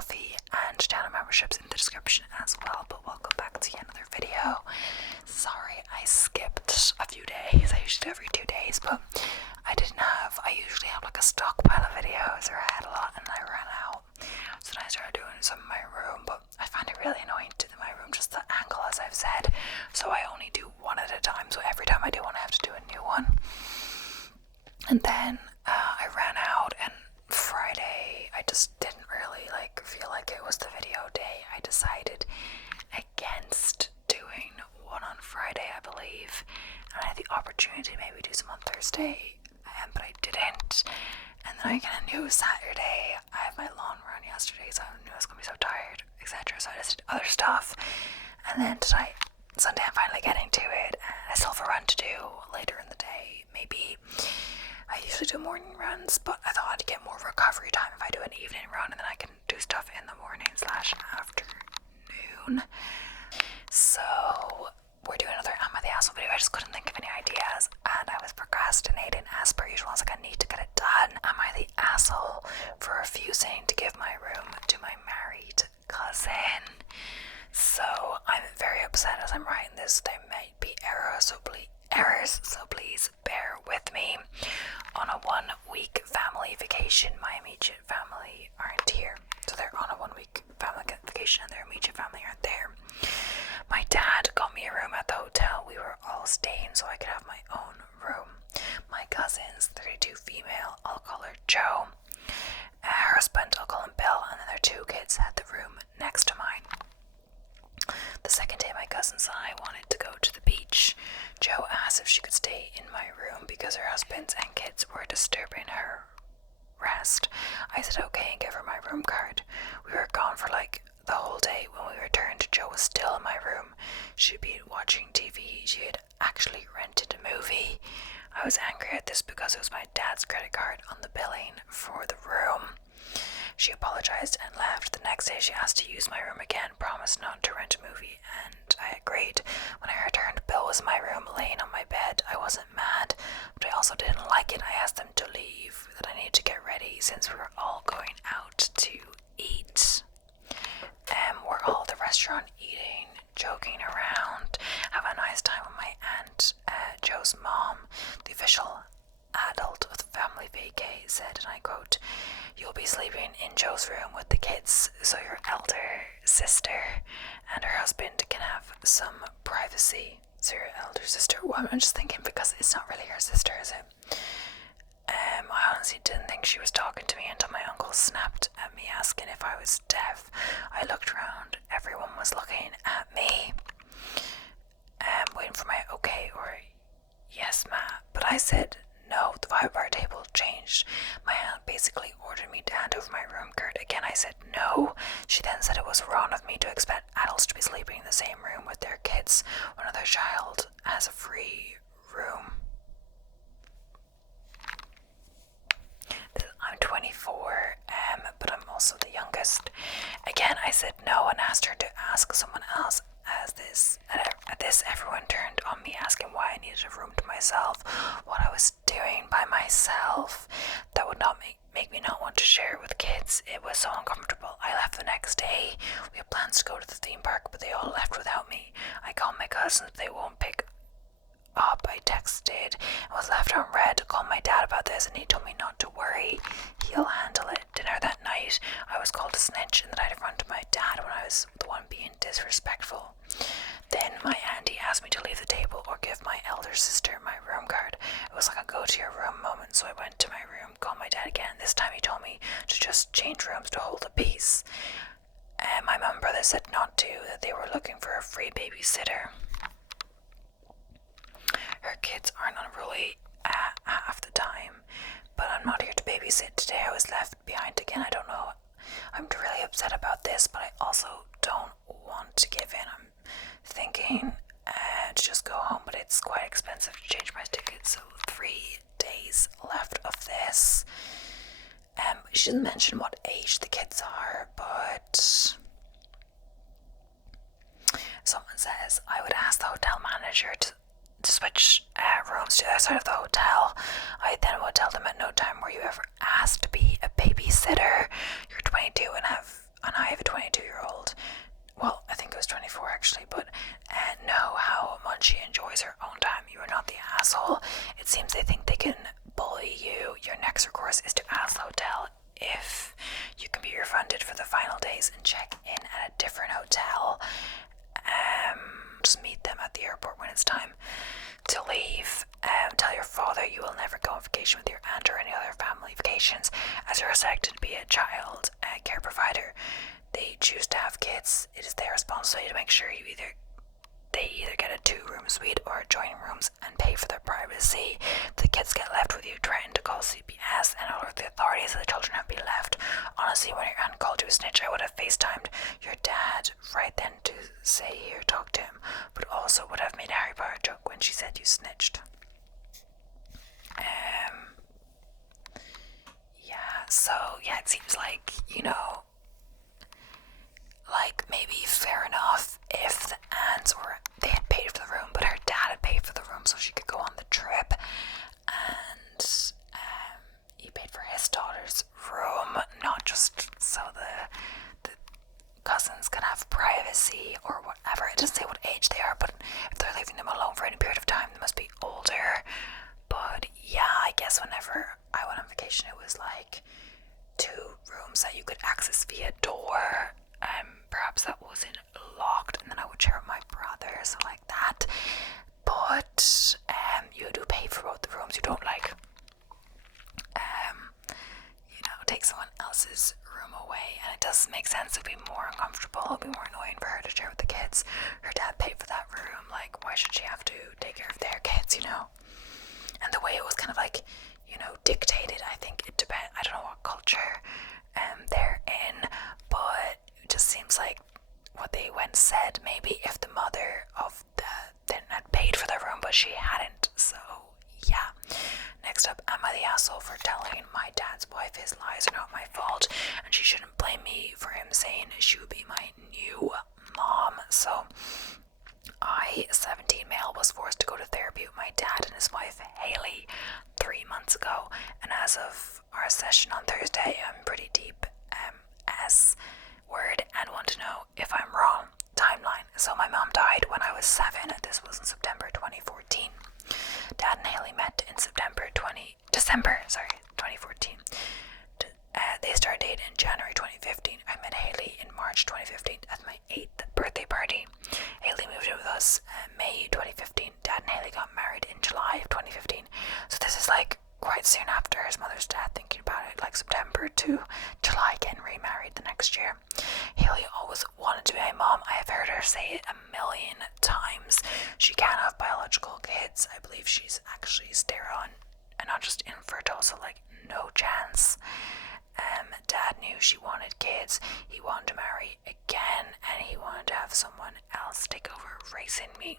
coffee and channel memberships in the description as well. But welcome back to another video. Sorry I skipped a few days. I usually do every 2 days, but I usually have like a stockpile of videos, or I had a lot and I ran out. So then I started doing some in my room, but I find it really annoying to do my room, just the angle, as I've said. So I only do one at a time. So every time I do one, I have to do a new one. And then I ran out, and Friday I just didn't really feel like it was the video day. I decided against doing one on Friday, I believe, and I had the opportunity to maybe do some on Thursday, but I didn't. And then I kind of knew Saturday, I had my lawn run yesterday, so I knew I was going to be so tired, etc. So I just did other stuff. And then tonight, Sunday, I'm finally getting to it, and I still have a run to do later in the day. Maybe I usually do morning runs, but I thought I'd get more recovery time if I do an evening run, and then I can do stuff in the morning/afternoon. So we're doing another Am I the Asshole video. I just couldn't think of any ideas, and I was procrastinating as per usual. I was like, I need to get it done. Am I the asshole for refusing to give my room to my married cousin? So I'm very upset as I'm writing this. There might be errors, so please bear with me. On a 1-week family vacation, my immediate family aren't here. So they're on a 1-week family vacation and their immediate family aren't there. My dad got me a room at the hotel. We were all staying so I could have my own room. My cousin's 32 female, I'll call her Jo. Her husband, I'll call him Bill, and then their 2 kids had the room next to mine. The second day, my cousins and I wanted to go to the beach. Jo asked if she could stay in my room because her husband and kids were disturbing her rest. I said okay and gave her my room card. We were gone for the whole day. When we returned, Jo was still in my room. She'd been watching TV. She had actually rented a movie. I was angry at this because it was my dad's credit card on the billing for the room. She apologized and left. The next day she asked to use my room again, promised not to rent a movie, and I agreed. When I returned, Bill was in my room laying on my bed. I wasn't mad, but I also didn't like it. I asked them to leave, that I needed to get ready since we were all going out to eat. We're all at the restaurant eating, joking around, have a nice time with my aunt, Jo's mom, the official adult of the family vacay, said, and I quote, "You'll be sleeping in Jo's room with the kids, so your elder sister and her husband can have some privacy." So your elder sister, well, I'm just thinking because it's not really her sister, is it? I honestly didn't think she was talking to me until my uncle snapped at me asking if I was deaf. I looked around, everyone was looking at me, waiting for my okay or yes, ma, but I said no. The vibe of our table changed. My aunt basically ordered me to hand over my room card. Again, I said no. She then said it was wrong of me to expect adults to be sleeping in the same room with their kids when another child has a free room. I'm 24, but I'm also the youngest. Again, I said no and asked her to ask someone else. At this, everyone turned on me, asking why I needed a room to myself, what I was doing by myself. That would not make me not want to share it with kids. It was so uncomfortable. I left the next day. We had plans to go to the theme park, but they all left without me. I called my cousins, but they won't pick up. I texted and was left on red to call my dad about this, and he told me not to worry. He'll handle it. Dinner that night, I was called a snitch and that I'd run to my dad when I was the one being disrespectful. Then my auntie asked me to leave the table or give my elder sister my room card. It was like a go to your room moment, so I went to my room, called my dad again. This time he told me to just change rooms to hold the peace. My mum and brother said not to, that they were looking for a free babysitter. Her kids aren't unruly half the time, but I'm not here to babysit today. I was left behind again. I don't know. I'm really upset about this, but I also don't want to give in. I'm thinking to just go home, but it's quite expensive to change my ticket, so 3 days left of this. She didn't mention what age the kids are, but someone says I would ask the hotel manager to switch rooms to the other side of the hotel. I then would tell them at no time were you ever asked to be a babysitter. You're 22 and have days and check in at a different hotel. Just meet them at the airport when it's time to leave. Tell your father you will never go on vacation with your aunt or any other family vacations, as you are selected to be a child care provider. They choose to have kids. It is their responsibility to make sure they either get a 2-room suite or joining rooms and pay for their privacy. If the kids get left with you, threaten to call CPS and alert the authorities that the children have been left. Honestly, when your aunt called you a snitch, I would have FaceTimed your dad right then to say here, talk to him, but also would have made a Harry Potter joke when she said you snitched. It seems like, like maybe fair enough if the aunts or they had paid for the room, but her dad had paid for the room so she could go on the trip, and he paid for his daughter's room, not just so the cousins can have privacy or whatever. It doesn't say what age they are, but if they're leaving them alone for any period of time, they must be older. But yeah, I guess whenever I went on vacation, it was like 2 rooms that you could access via door. Perhaps that wasn't locked, and then I would share with my brother, so like that. But you do pay for both the rooms. You don't take someone else's room away, and it does make sense. It'd be more uncomfortable, it'd be more annoying for her to share with the kids. Her dad paid for that room, like why should she have to take care of their kids, And the way it was kind of dictated, I think it depends. I don't know what culture they're in, but it just seems like what they went said, maybe if the mother of the then had paid for the room but she hadn't. So yeah. Next up, am I the asshole for telling my dad's wife his lies are not my fault, and she shouldn't blame me for him saying she would be my new mom? So I, 17 male, was forced to go to therapy with my dad and his wife Haley 3 months ago, and as of our session on Thursday, I'm pretty deep S word and want to know if I'm wrong. Timeline. So my mom died when I was 7. This was in September 2014. Dad and Haley met in December 2014. They started dating in January 2015. I met Haley in March 2015 at my 8th birthday party. Haley moved in with us May 2015. Dad and Haley got married in July of 2015. So this is quite soon after his mother's death, thinking about it, September to July, getting remarried the next year. Haley always wanted to be my mom. I have heard her say it a million times. She can't have biological kids. I believe she's actually sterile and not just infertile, so no chance. Dad knew she wanted kids. He wanted to marry again, and he wanted to have someone else take over raising me.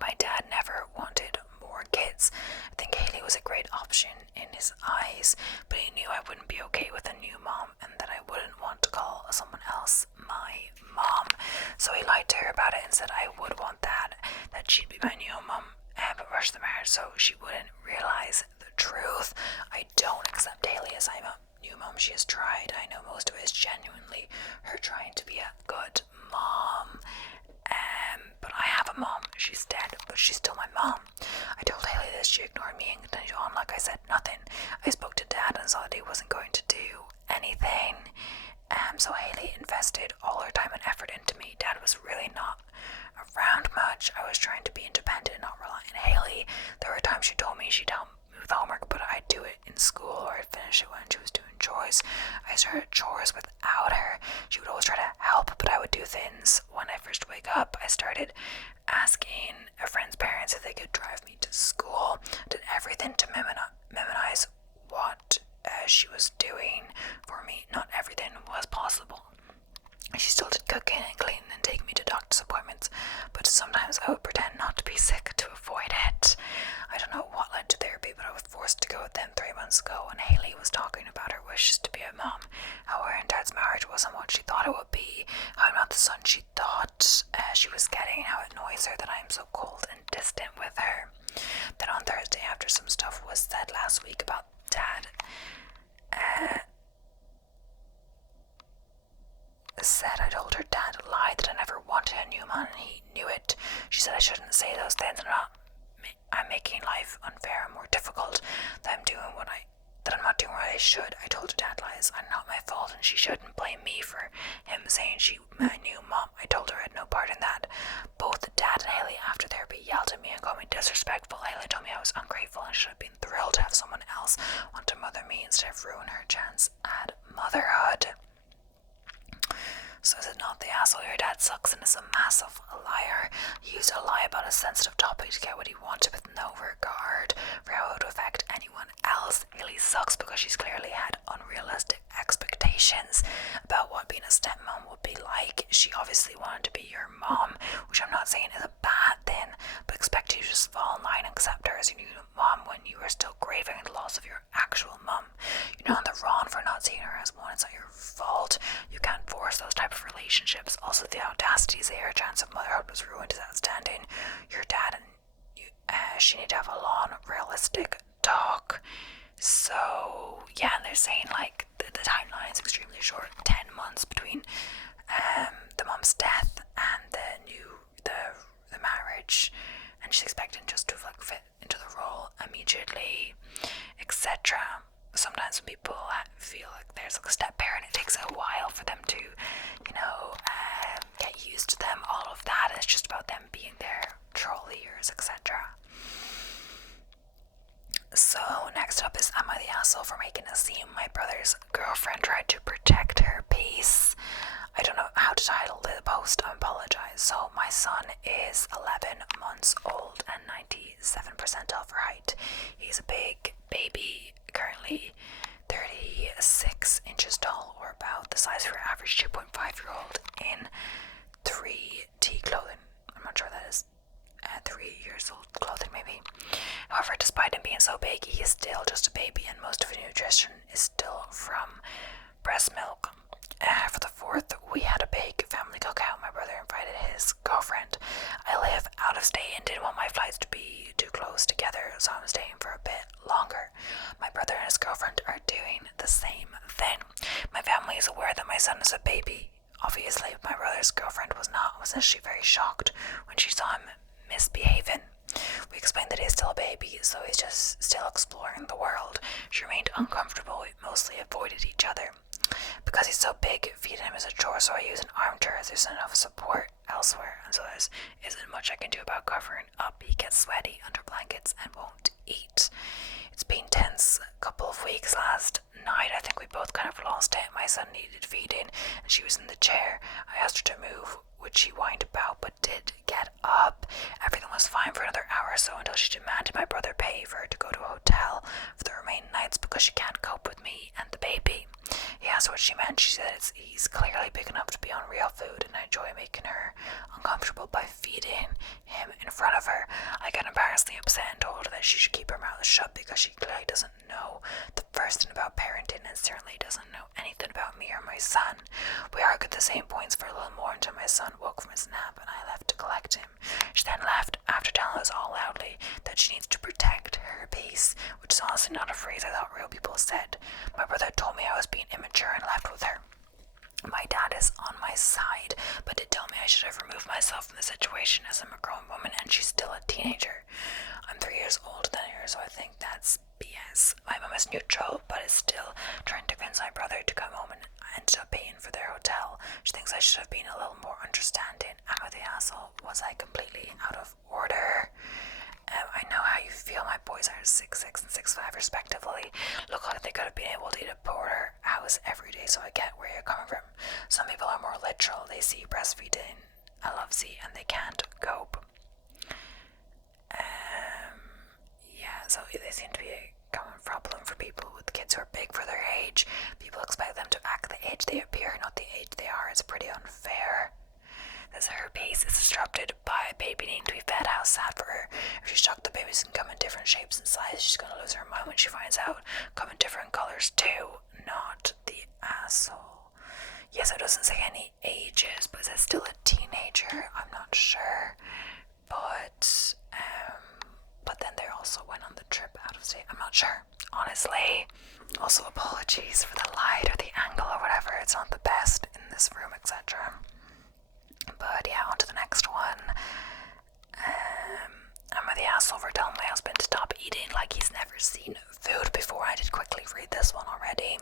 My dad never wanted more kids. I think Haley was a great option in his eyes, but he knew I wouldn't be okay with a new mom and that I wouldn't want to call someone else my mom. So he lied to her about it and said I would want that she'd be my new mom, but rushed the marriage so she wouldn't realize the truth. I don't accept Haley as my new mom. She has tried. I know most of it is genuinely her trying to be a good mom. But I have a mom. She's dead, but she's still my mom. I told Haley this. She ignored me and continued on like I said nothing. I spoke to Dad and saw that he wasn't going to do anything. So Haley invested all her time and effort into me. Dad was really not around much. I was trying to be independent and not rely on Haley. There were times she told me she'd help me with homework, but I'd do it in school or I'd finish it when she was doing chores. I started chores without her. She would always try to help, but I would do things. When I first wake up, I started asking a friend's parents if they could drive me to school. Did everything to memorize what she was doing for me. Not everything was possible. She still did cooking and cleaning and take me to doctor's appointments, but sometimes I would pretend not to be sick to avoid it. I don't know what led to therapy, but I was forced to go with them 3 months ago when Haley was talking about her wishes to be a mom, how her and Dad's marriage wasn't what she thought it would be, how I'm not the son she thought she was getting, how it annoys her that I am so cold and distant with her. Then on Thursday, after some stuff was said last week about Dad, said I told her Dad lied that I never wanted a new man and he knew it. She said I shouldn't say those things and I'm making life unfair and more difficult, that I'm not doing what I should. I told her Dad lies are not my fault and she shouldn't blame me for saying she knew Mom. I told her I had no part in that. Both Dad and Haley after therapy yelled at me and called me disrespectful. Haley told me I was ungrateful and should have been thrilled to have someone else want to mother me instead of ruin her chance at motherhood. So is it not the asshole? Your dad sucks and is a massive liar. He used to lie about a sensitive topic to get what he wanted with no regard for how it would affect anyone else. Haley sucks because she's clearly had unrealistic expectations about what being a stepmom would be like. She obviously wanted to be your mom, which I'm not saying is a bad thing, but expect you to just fall in line and accept her as your new mom when you are still grieving the loss of your actual mom. You're not in the wrong for not seeing her as one. It's not your fault. You can't force those type of relationships. Also, the audacity to say her chance of motherhood was ruined is outstanding. Your dad and you, she need to have a long, realistic talk. So yeah, and they're saying like the timeline is extremely short. 10 months between the mom's death and the marriage, and she's expecting just to like fit into the role immediately, etc. Sometimes when people feel like there's like a step parent, it takes a while for them to, get used to them, all of that. It's just about them being there, troll years, etc. So next up is, am I the asshole for making a scene? My brother's girlfriend tried to protect her peace. I don't know how to title the post, I apologize. So my son is 11 months old and 97 percentile for height. He's a big baby, currently 36 inches tall, or about the size of your average 2.5-year-old in 3T clothing. I'm not sure that is 3 years old clothing maybe. However, despite him being so big, he is still just a baby, and most of his nutrition is still from breast milk. For the 4th, we had a big family cookout. My brother invited his girlfriend. I live out of state and didn't want my flights to be too close together, so I'm staying for a bit longer. My brother and his girlfriend are doing the same thing. My family is aware that my son is a baby. Obviously, my brother's girlfriend was not. Was actually very shocked when she saw him misbehaving. We explained that he's still a baby, so he's just still exploring the world. She remained uncomfortable. We mostly avoided each other. Because he's so big, feeding him is a chore, so I use an armchair as there's enough support elsewhere, and so there isn't much I can do about covering up. He gets sweaty under blankets and won't eat. It's been tense a couple of weeks. Last night I think we both kind of lost it. My son needed feeding and she was in the chair. I asked her to move, which she whined about but did get up. Everything was fine for another hour or so until she demanded my brother pay for her to go to a hotel for the remaining nights because she can't cope with me and the baby. He asked what she meant. She said he's clearly big enough to be on real food, and I enjoy making her uncomfortable by feeding him in front of her. I got embarrassingly upset and told her that she should keep her mouth shut because she clearly doesn't know the first thing about parenting and certainly doesn't know anything about me or my son. We argued the same points for a little more until my son woke from his nap and I left to collect him. She then left after telling us all loudly that she needs to protect her peace, which is honestly not a phrase I thought real people said. My brother told me I was being immature and left with her. My dad is on my side, but did tell me I should have removed myself from the situation as I'm a grown woman and she's still a teenager. I'm 3 years older than her, so I think that's BS. My mom is neutral, but is still trying to convince my brother to come home and ended up paying for their hotel. She thinks I should have been a little more understanding. Am I the asshole? Was I completely out of order? I know how you feel. My boys are 6'6" and 6'5" respectively. Look like they could have been able to eat a porterhouse every day, so I get where you're coming from. Some people are more literal. They see breastfeeding a love seat and they can't cope. So they seem to be a common problem for people with kids who are big for their age. People expect them to act the age they appear, not the age they are. It's pretty unfair. As her pace is disrupted by a baby needing to be fed, how sad for her. If she's shocked the babies can come in different shapes and sizes, she's going to lose her mind when she finds out. Come in different colors too. Not the asshole. Yes, it doesn't say any ages, but is it still a teenager? I'm not sure. But then they also went on the trip out of state. I'm not sure, honestly. Also, apologies for the light or the angle or whatever. It's not the best in this room, etc. But yeah, on to the next one. Am I the asshole for telling my husband to stop eating like he's never seen food before? I did quickly read this one already.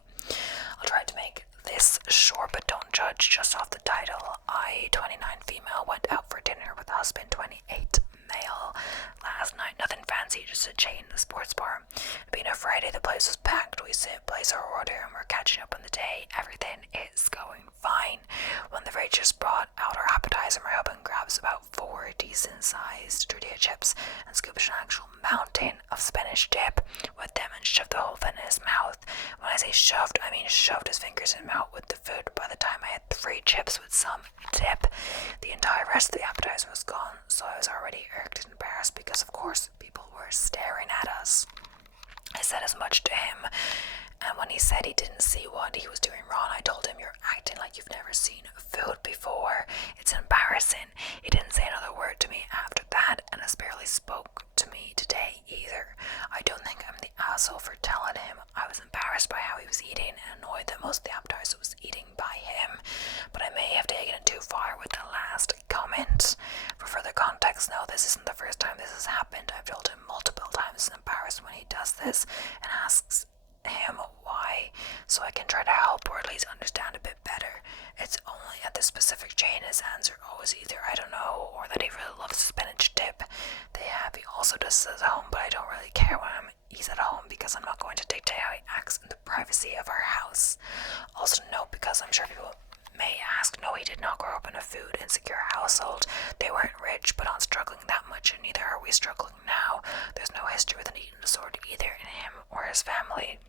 I'll try to make this short, but don't judge. just off the title, I, 29 female, went out for dinner with husband, 28 male, last night. Nothing fancy, just a chain in the sports bar. Being a Friday, the place was packed. We sit, place our order, and we're catching up on the day. Everything is going fine. When the waitress brought out our appetizer, my husband grabs about 4 decent-sized tortilla chips and scoops an actual mountain of spinach dip with them and shoved the whole thing in his mouth. When I say shoved, I mean shoved his fingers in his mouth with the food. By the time I had 3 chips with some dip, the entire rest of the appetizer was gone, so I was already irked and embarrassed because, of course, people were staring at us. I said as much to him, and when he said he didn't see what he was doing wrong, I told him, "You're acting like you've never seen food before. It's embarrassing." He didn't say another word to me after that, and has barely spoke to me today either. I don't think I'm the asshole for telling him. I was embarrassed by how he was eating and annoyed that most of the appetizer was eating by him, but I may have taken it too far with the last comment. For further context, no, this isn't the first time this has happened. I've told him multiple times and embarrassed when he does this and asks him why, so I can try to help or at least understand a bit better. It's only at this specific chain his answer always either "I don't know" or that he really loves spinach dip. They have, he also does this at home, but I don't really care when he's at home because I'm not going to dictate how he acts in the privacy of our house. Also note, because I'm sure people may ask, no, he did not grow up in a food insecure household. They weren't rich, but not struggling that much, and neither are we struggling now. There's no history with an eating disorder either in him or his family.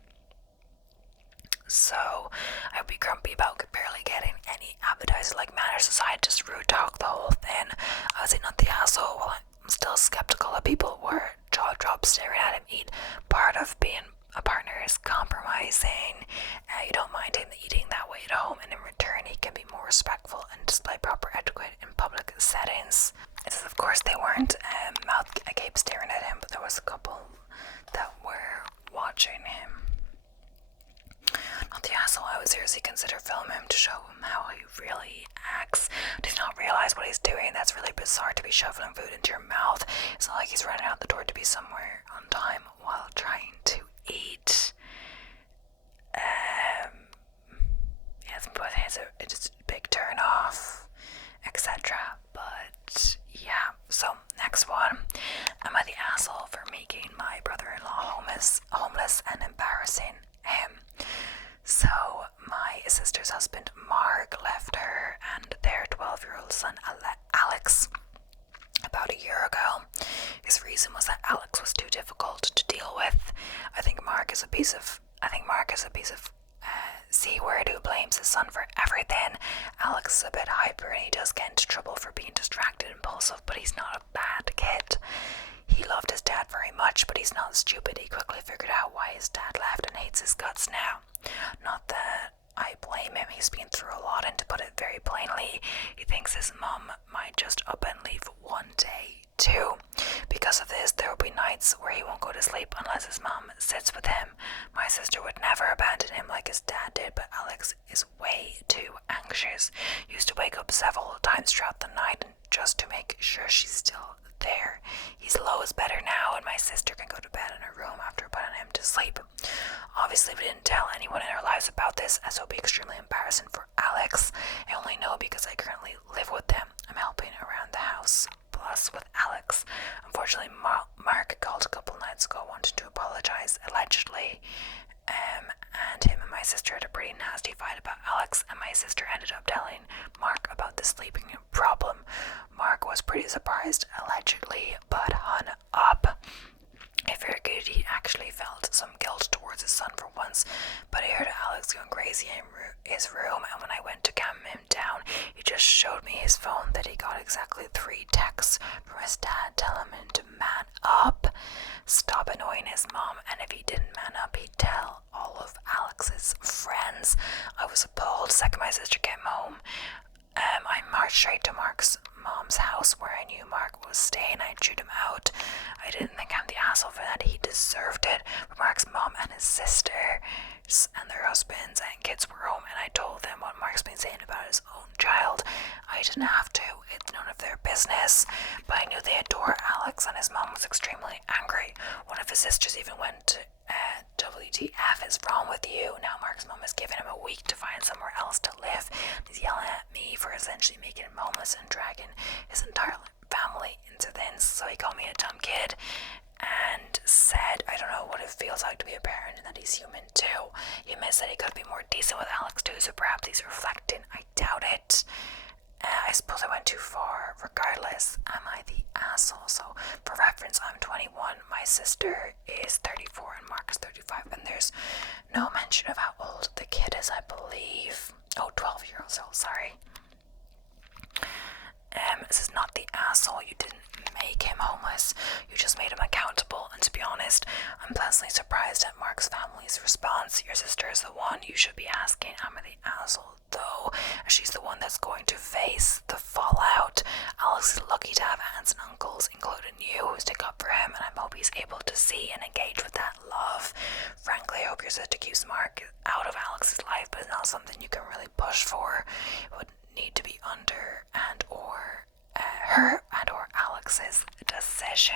So, I would be grumpy about barely getting any appetizer like manners aside, just rude talk the whole thing. I was not the asshole. Well, I'm still skeptical that people were jaw dropped staring at him eat. Part of being a partner is compromising. You don't mind him eating that way at home, and in return he can be more respectful and display proper etiquette in public settings. Of course, they weren't mouth agape staring at him, but there was a couple that were watching him. Not the asshole, I would seriously consider filming him to show him how he really acts. Does not realize what he's doing. That's really bizarre to be shoveling food into your mouth. It's not like he's running out the door to be somewhere on time while trying to eat. It's a big turn off, etc. But yeah, so next one. Am I the asshole for making my brother-in-law homeless and embarrassing him? So my sister's husband Mark left her and their 12-year-old son Alex about a year ago. His reason was that Alex was too difficult to deal with. I think Mark is a piece of C-word who blames his son for everything. Alex is a bit hyper and he does get into trouble for being distracted and impulsive, but he's not a bad kid. He loved his dad very much, but he's not stupid. He quickly figured out why his dad left and hates his guts now. Not that I blame him, he's been through a lot, and to put it very plainly, he thinks his mom might just up and leave one day too. Because of this, there will be nights where he won't go to sleep unless his mom sits with him. My sister would never abandon him like his dad did, but Alex is way too anxious. He used to wake up several times throughout the night just to make sure she's still there. He's low is better now, and my sister can go to bed in her room after putting him to sleep. Obviously, we didn't tell anyone in our lives about this, as it would be extremely embarrassing for Alex. I only know because I currently live with them. I'm helping around the house, plus with Alex. Unfortunately, Mark called a couple nights ago wanting to apologize, allegedly. And him and my sister had a pretty nasty fight about Alex, and my sister ended up telling Mark about the sleeping problem. Mark was pretty surprised, allegedly, but hung up. I figured he actually felt some guilt towards his son for once, but I heard Alex going crazy in his room, and when I went to calm him down, he just showed me his phone that he got exactly 3 texts from his dad telling him to man up, stop annoying his mom, and if he didn't man up, he'd tell all of Alex's friends. I was appalled. Second my sister came home, I marched straight to Mark's mom's house where I knew Mark was staying. I chewed him out. I didn't think I'm the asshole for that. He deserved it. But Mark's mom and his sister and their husbands and kids were home, and I told them what Mark's been saying about his own child. I didn't have to. It's none of their business. But I knew they adore Alex, and his mom was extremely angry. One of his sisters even went WTF is wrong with you? Now Mark's mom has given him a week to find somewhere else to live. He's yelling at me for essentially making him homeless and dragging his entire family into this. So he called me a dumb kid and said, I don't know what it feels like to be a parent and that he's human too. He admits that he could be more decent with Alex too, so perhaps he's reflecting. I doubt it. I suppose I went too far. Regardless, am I the asshole? So, for reference, I'm 21, my sister is 34, and Mark is 35, and there's no mention of how old the kid is, I believe. Oh, 12 years old, sorry. This is not the asshole. You didn't make him homeless. You just made him accountable. And to be honest, I'm pleasantly surprised at Mark's family's response. Your sister is the one you should be asking. Am I the asshole, though? She's the one that's going to face the fallout. Alex is lucky to have aunts and uncles, including you, who stick up for him, and I hope he's able to see and engage with that love. Frankly, I hope your sister keeps Mark out of Alex's life, but it's not something you can really push for. It would need to be under and or her and or Alex's decision.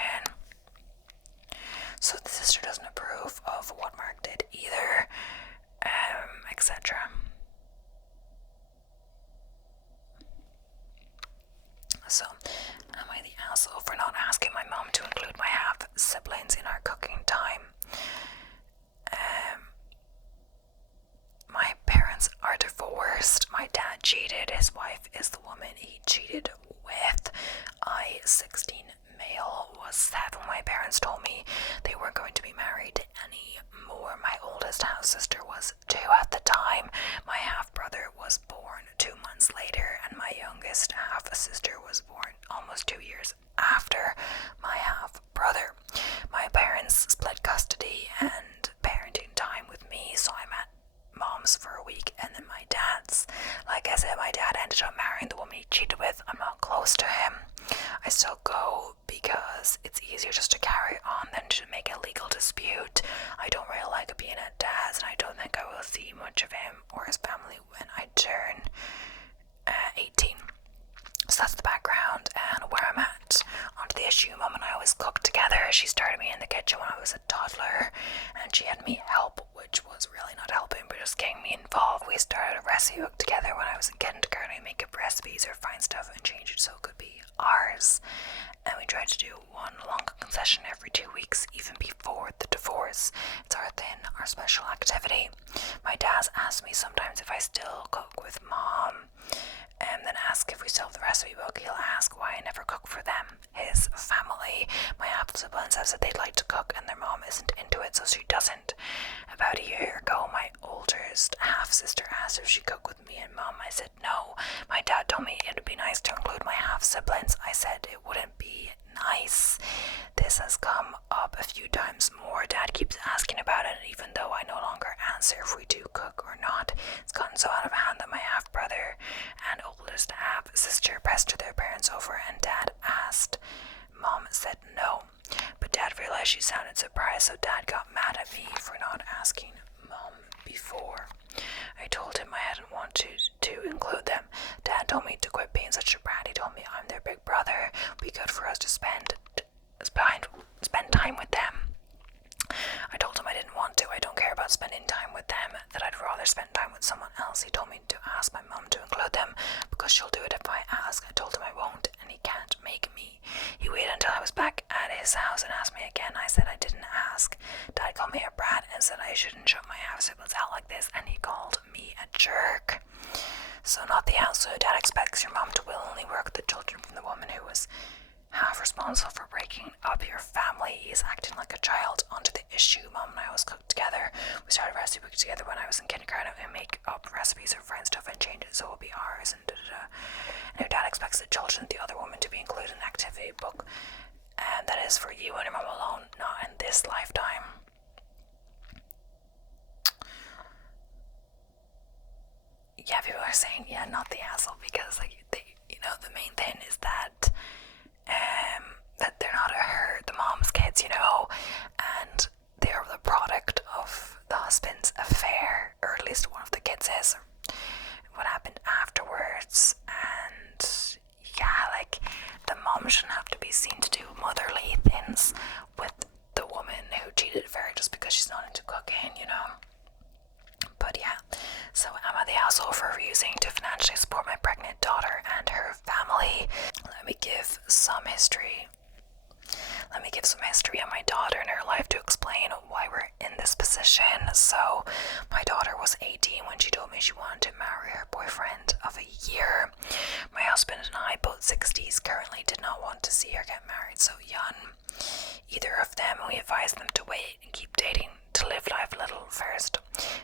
So the sister doesn't approve of what Mark did either, etc. So, am I the asshole for not asking my mom to include my half siblings in our cooking time? My parents are divorced. My dad cheated. His wife is the woman he cheated with. I, 16 male, was 7. My parents told me they weren't going to be married anymore. My oldest half sister was 2 at the time. My half brother was born 2 months later, and my youngest half sister was born almost 2 years after my half brother. My parents split custody and parenting time with me, so I'm at mom's for a week and then my dad's. Like I said, my dad ended up marrying the woman he cheated with. I'm not close to him. I still go because it's easier just to carry on than to make a legal dispute. I don't really like being at dad's, and I don't think I will see much of him or his family when I turn 18. So that's the background and where I'm at. Onto the issue. Mom and I always cooked together. She started me in the kitchen when I was a toddler, and she had me help, which was really not helping, but just getting me involved. We started a recipe book together when I was in kindergarten. We make up recipes or find stuff and change it so it could be ours. And we tried to do one long concession every 2 weeks, even before the divorce. It's our thing, our special activity. My dad asks me sometimes if I still cook with mom, and then ask if we still have the recipe book. He'll ask why I never cook for them, his family. My half siblings says that they'd like to cook and their mom isn't into it, so she doesn't. About a year ago, my oldest half sister asked if she'd cook with me and mom. I said no. My dad told me it'd be nice to include my half siblings. I said it wouldn't be nice. This has come up a few times more. Dad keeps asking about it, and even though I no longer answer if we do cook or not, it's gotten so out of hand that my half brother and oldest half sister pestered their parents over, and Dad asked. Mom said no, but Dad realized she sounded surprised, so Dad got mad at me for not asking Mom before. I told him I hadn't wanted to include them. Dad told me to quit being such a brat. He told me I'm their big brother. It'd be good for us to spend time with them. I told him I didn't want to. I don't care about spending time with them, that I'd rather spend time with someone else. He told me to ask my mom to include them because she'll do it if I ask. I told him I won't, and he can't make me. He waited until I was back at his house and asked me again. I said I didn't ask. Dad called me a brat and said I shouldn't shut my half siblings out like this, and he called me a jerk. So not the house. So Dad expects your mom to willingly work the children from the woman who was half responsible for breaking up your family. He's acting like a child. Onto the issue. Mom and I always cooked together. We started a recipe book together when I was in kindergarten. We make up recipes or find stuff and change it so it'll be ours, and And your dad expects the children, the other woman, to be included in the activity book, and that is for you and your mom alone, not in this lifetime. Yeah, people are saying, yeah, not the asshole, because the main thing is that they're not the mom's kids, and they are the product of the husband's affair, or at least one of the kids is, or what happened afterwards. And the mom shouldn't have to be seen to do motherly things with the woman who cheated for her just because she's not into cooking. some history. Let me give some history on my daughter and her life to explain why we're in this position. So, my daughter was 18 when she told me she wanted to marry her boyfriend of a year. My husband and I, both 60s, currently did not want to see her get married so young. Either of them, we advised them to wait and keep dating, to live life a little first.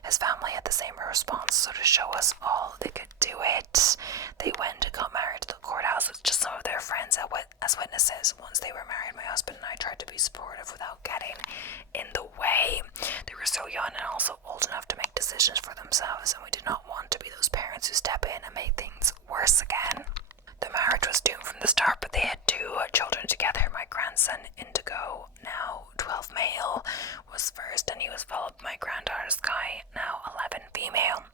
His family had the same response, so to show us all they could do it, they went and got married to the courthouse with just some of their friends as witnesses. Once they were married, my husband and I tried to be supportive without getting in the way. They were so young and also old enough to make decisions for themselves, and we did not want to be those parents who step in and make things worse again. The marriage was doomed from the start, but they had 2 children together. My grandson, Indigo, now 12 male, was first, and he was followed by my granddaughter, Sky, now 11 female.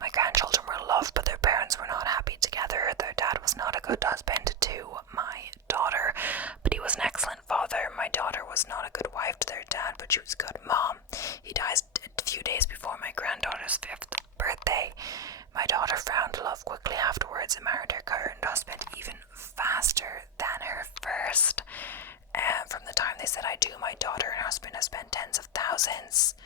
My grandchildren were loved, but their parents were not happy together. Their dad was not a good husband to my daughter, but he was an excellent father. My daughter was not a good wife to their dad, but she was a good mom. He died a few days before my granddaughter's 5th birthday. My daughter found love quickly afterwards and married her current husband even faster than her first. From the time they said I do, my daughter and husband have spent tens of thousands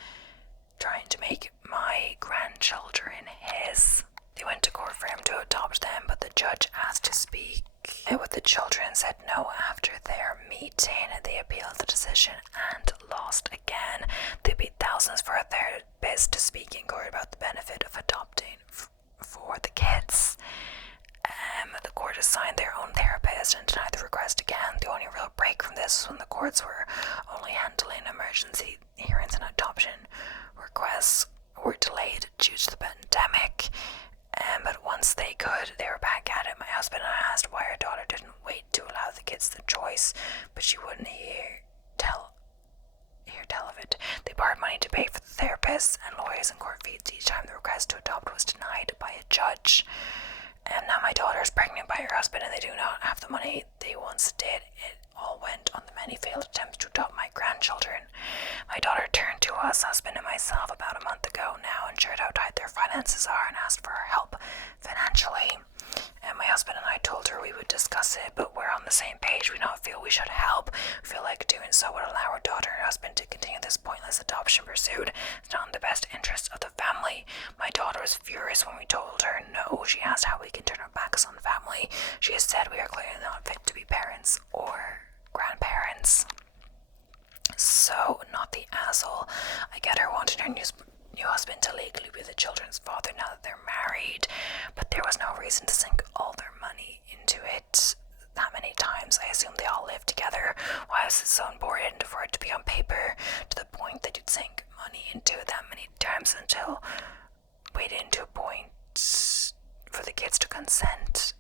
trying to make my grandchildren his. They went to court for him to adopt them, but the judge asked to speak with the children, said no after their meeting. They appealed the decision and lost again. They paid thousands for a therapist to speak in court about the benefit of adopting for the kids. The court assigned their own therapist and denied the request again. The only real break from this was when the courts were only handling emergency hearings and adoption requests were delayed due to the pandemic. But once they could, they were back at it. My husband and I asked why our daughter didn't wait to allow the kids the choice, but she wouldn't hear tell of it. They borrowed money to pay for the therapists and lawyers and court fees each time the request to adopt was denied by a judge. And now my daughter is pregnant by her husband, and they do not have the money they once did. It all went on the many failed attempts to adopt my grandchildren. My daughter turned to us, husband and myself, about a month ago now and shared how tight their finances are and asked for our help financially. And my husband and I told her we would discuss it, but we're on the same page. We don't feel we should help. We feel like doing so would allow our daughter and husband to continue this pointless adoption pursuit. It's not in the best interest of the family. My daughter was furious when we told her no. She asked how we can turn our backs on the family. She has said we are clearly not fit to be parents or grandparents. So, not the asshole. I get her wanting her new husband to legally be the children's father now that they're married, but there was no reason to sink all their money into it that many times. I assume they all live together. Why was it so important for it to be on paper to the point that you'd sink money into it that many times until waiting to a point for the kids to consent,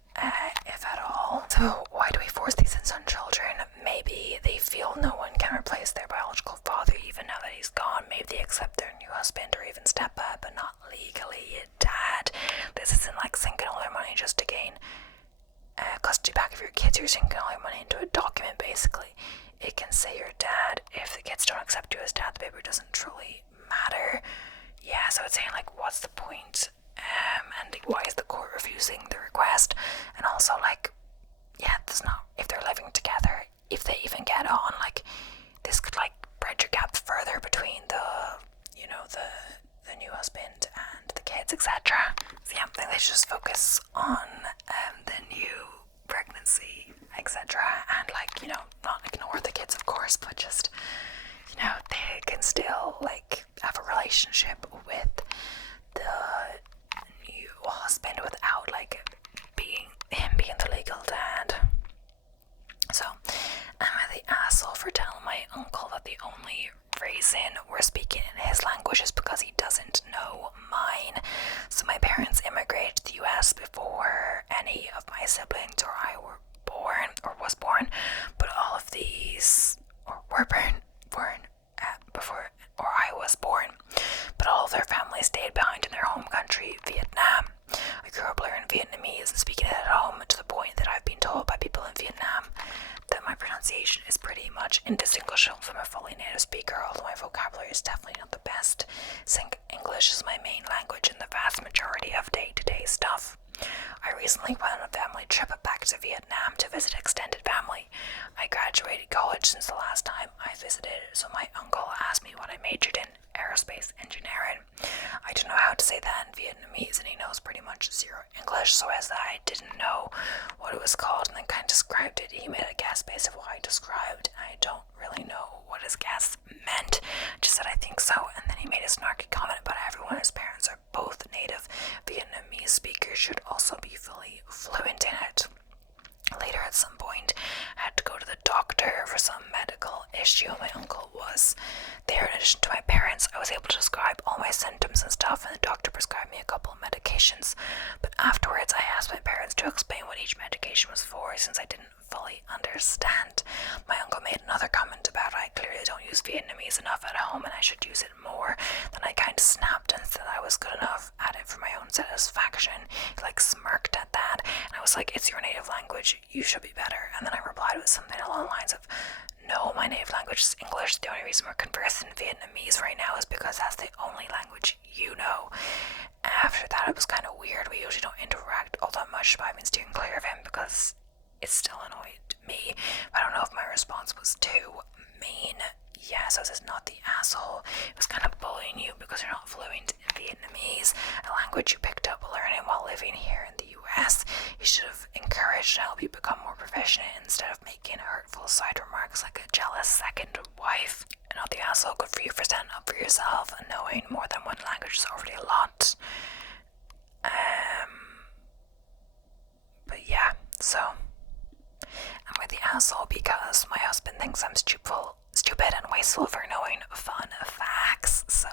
if at all? So why do we force these things on children? Maybe they feel no one can replace their biological father even now that he's gone. Maybe they accept their new husband or even step up, but not legally a dad. This isn't like sinking all their money just to gain custody back of your kids. You're sinking all your money into a document, basically. It can say your dad. If the kids don't accept you as dad, the paper doesn't truly matter. Yeah, so it's saying, like, what's the point? And why is the court refusing the request? And also, like, yeah, there's not, if they're living together, if they even get on, like, this could, like, bridge a gap further between the new husband and the kids, etc. So yeah, I think they should just focus on the new pregnancy, etc. And, like, not ignore the kids, of course, but just, they can still, like, have a relationship with the new husband without, like, being the legal dad. So, am I the asshole for telling my uncle that the only reason we're speaking in his language is because he doesn't know mine? So my parents immigrated to the US before any of my siblings or I were born, or was born, but all of these, or were born before, or I was born, but all of their families stayed behind in their home country, Vietnam. I grew up learning Vietnamese and speaking it at home, to the point that I've been told by people in Vietnam that my pronunciation is pretty much indistinguishable from a fully native speaker, although my vocabulary is family trip back to Vietnam to visit extended family. I graduated college since the last time I visited, so my uncle asked me what I majored in, aerospace engineering. I don't know how to say that in Vietnamese, and he knows pretty much zero English, so as that I didn't know what it was called and then kind of described it. He made a guess based on what I described. I don't really know what his guess meant, just said I think so, and then he made a snarky comment about everyone his parents are both native Vietnamese speakers should also be fully fluent in it. Later, at some point, I had to go to the doctor for some medical issue. My uncle was there. In addition to my parents, I was able to describe all my symptoms and stuff, and the doctor prescribed me a couple of medications. But afterwards, I asked my parents to explain what each medication was for, since I didn't fully understand. My uncle made another comment about I clearly don't use Vietnamese enough at home and I should use it more. Then I kind of snapped and said I was good enough at it for my own satisfaction. He smirked at that, and I was like, it's your native language, you should be better. And then I replied with something along the lines of, no, my native language is English. The only reason we're conversing in Vietnamese right now is because that's the only language you know. After that, it was kind of weird. We usually don't interact all that much, but I've been steering clear of him because it still annoyed me. I don't know if my response was too mean. Yeah, so this is not the asshole. It was kind of bullying you because you're not fluent in Vietnamese, a language you picked up learning while living here in the US. He should have encouraged to help you become more proficient instead of making hurtful side remarks like a jealous second wife. And not the asshole. Good for you for standing up for yourself and knowing more than one language is already a lot. But yeah, so I'm with the asshole because my husband thinks I'm stupid and wasteful for knowing fun facts. So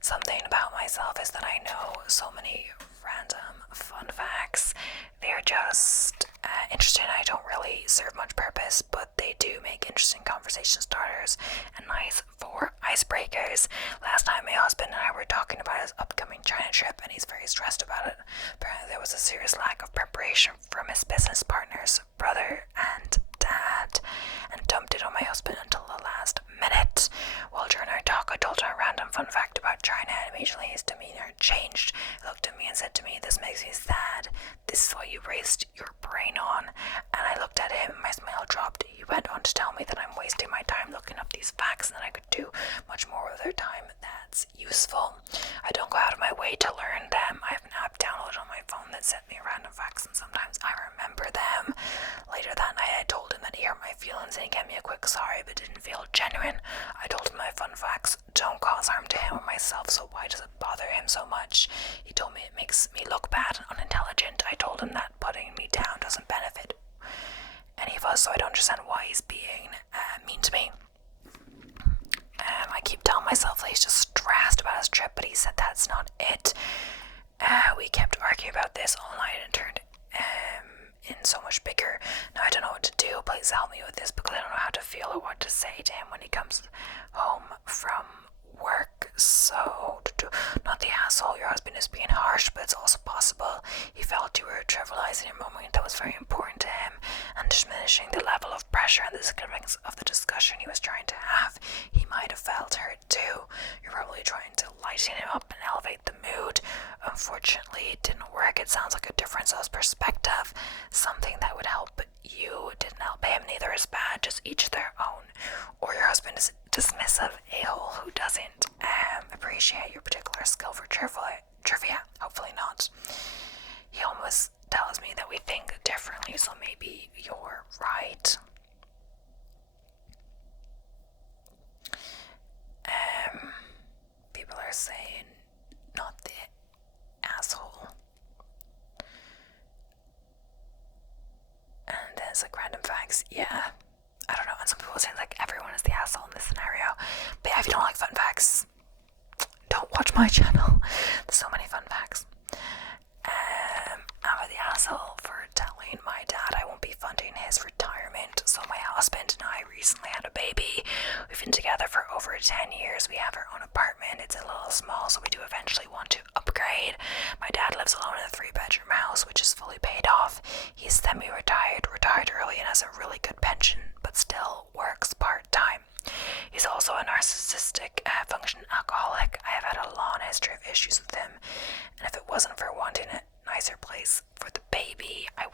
something about myself is that I know so many random fun facts. They're just interesting. I don't really serve much purpose, but they do make interesting conversation starters and nice for icebreakers. Last time my husband and I were talking about his upcoming China trip, and he's very stressed about it. Apparently there was a serious lack of preparation from his business partners, brother and dad, and dumped it on my husband until the last minute. Well, during our talk, I told him a random fun fact about China, and immediately his demeanor changed. He looked at me and said to me, "This makes me sad. This is what you raised your brain on." And I looked at him, and my smile dropped. He went on to tell me that I'm wasting my time looking up these facts and that I could do much more with their time that's useful. I don't go out of my way to learn them. I have an app downloaded on my phone that sent me random facts, and sometimes I remember them. Later that night, I told him that he hurt my feelings, and he gave me a quick sorry, but didn't feel genuine. I told him my fun facts don't cause harm to him or myself, so why does it bother him so much? He told me it makes me look bad and unintelligent. I told him that putting me down doesn't benefit any of us, so I don't understand why he's being mean to me. I keep telling myself that he's just stressed about his trip, but he said that's not it. We kept arguing about this all night and turned in so much bigger. Now I don't know what to do. Please help me with this because I don't know how to feel or what to say to him when he comes home from work. So, not the asshole, your husband is being harsh, but it's also possible he felt you were trivializing a moment that was very important to him and diminishing the level of pressure and the significance of the discussion he was trying to have. He might have felt hurt too. You're probably trying to lighten him up and elevate the mood. Unfortunately, it didn't work. It sounds like a difference of perspective. Something that would help you didn't help him. Neither is bad, just each their own. Or your husband is a dismissive a-hole who doesn't appreciate your particular skill for trivia. Hopefully not. He almost tells me that we think differently, so maybe you're right. People are saying not the asshole. And there's random facts. Yeah, I don't know. And some people say everyone is the asshole in this scenario. But yeah, if you don't like fun facts, don't watch my channel. There's so many fun facts. I'm the asshole for telling my dad I won't be funding his retirement. So my husband and I recently had a baby. We've been together for over 10 years. We have our own apartment. It's a little small, so we do eventually want to upgrade. My dad lives alone in a 3-bedroom house, which is fully paid off. He's semi-retired, retired early, and has a really good pension, but still works part-time. He's also a narcissistic, functioning alcoholic. I have had a long history of issues with him, and if it wasn't for wanting a nicer place for the baby, I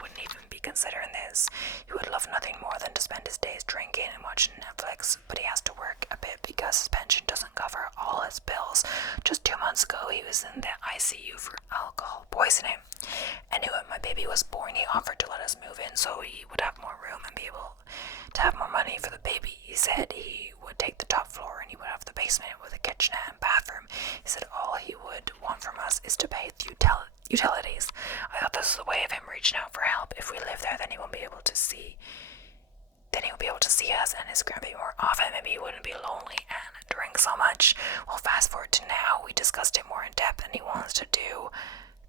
than to spend his days drinking and watching Netflix, but he has to work a bit because his pension doesn't cover all his bills. Just 2 months ago, he was in the ICU for alcohol poisoning. Anyway, when my baby was born, he offered to let us move in so he would have more room and be able to have more money for the baby. He said he would take the top floor and he would have the basement with a kitchenette and bathroom. He said all he would want from us is to pay the utilities. I thought this was a way of him reaching out for help. If we live there, then he won't be able to see us and his grandbaby more often. Maybe he wouldn't be lonely and drink so much. Well, fast forward to now, we discussed it more in depth and he wants to do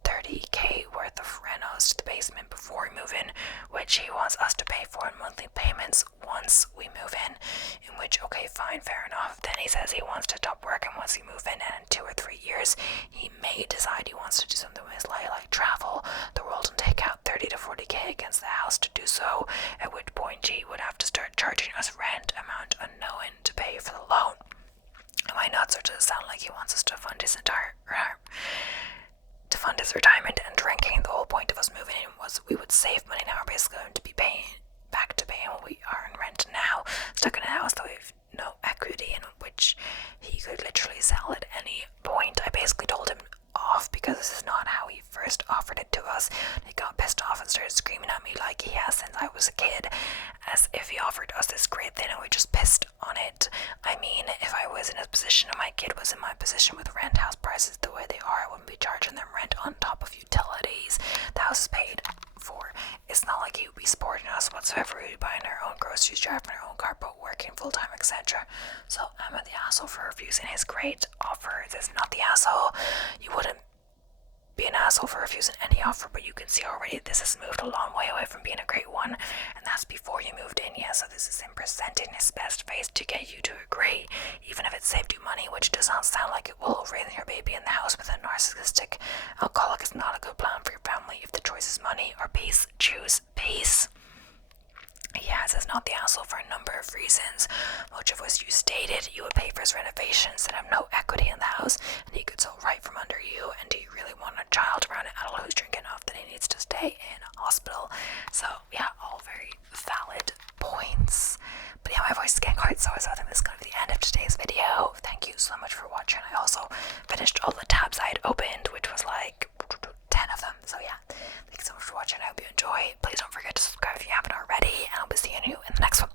30K worth of renos to the basement before we move in, which he wants us to pay for in monthly payments once we move in which, okay, fine, fair enough. Then he says he wants to stop working once he move in, and in 2 or 3 years he may decide he wants to do something with his life, like travel the world and take out 30 to 40K against the house to do so, at which point he would have to start charging us rent amount unknown to pay for the loan. Am I nuts, or does it sound like he wants us to fund his retirement and drinking? The whole point of us moving in was we would save money. Now we're basically going to be paying what we are in rent now, stuck in a house that we have no equity in, which he could literally sell at any point. I basically told him off because this is not how he first offered it to us. He got pissed off and started screaming at me like he has since I was a kid, as if he offered us this great thing and we just pissed on it. I mean, if I was in his position and my kid was in my position with rent house prices the way they are, I wouldn't be charging them rent on top of utilities. The house is paid for. It's not like he would be supporting us whatsoever. We'd be buying our own groceries, driving our own car, but working full time, etc. So I'm the asshole for refusing his great offer. This is not the asshole. You wouldn't be an asshole for refusing any offer, but you can see already this has moved a long way away from being a great one, and that's before you moved in. Yeah, so this is him presenting his best face to get you to agree, even if it saved you money, which does not sound like it will. Raising your baby in the house with a narcissistic alcoholic is not a good plan for your family. If the choice is money or peace, choose peace. Yeah, it says not the asshole for a number of reasons, much of which you stated. You would pay for his renovations and have no equity in the house, and he could sell right from under you. And do you really want a child around an adult who's drinking enough that he needs to stay in a hospital? So yeah, all very valid points. But yeah, my voice is getting quite sore, so I think this is going to be the end of today's video. Thank you so much for watching. I also finished all the tabs I had opened, which was like 10 of them. So yeah, thanks so much for watching. I hope you enjoy. Please don't forget to subscribe if you haven't already, and I'll be seeing you in the next one.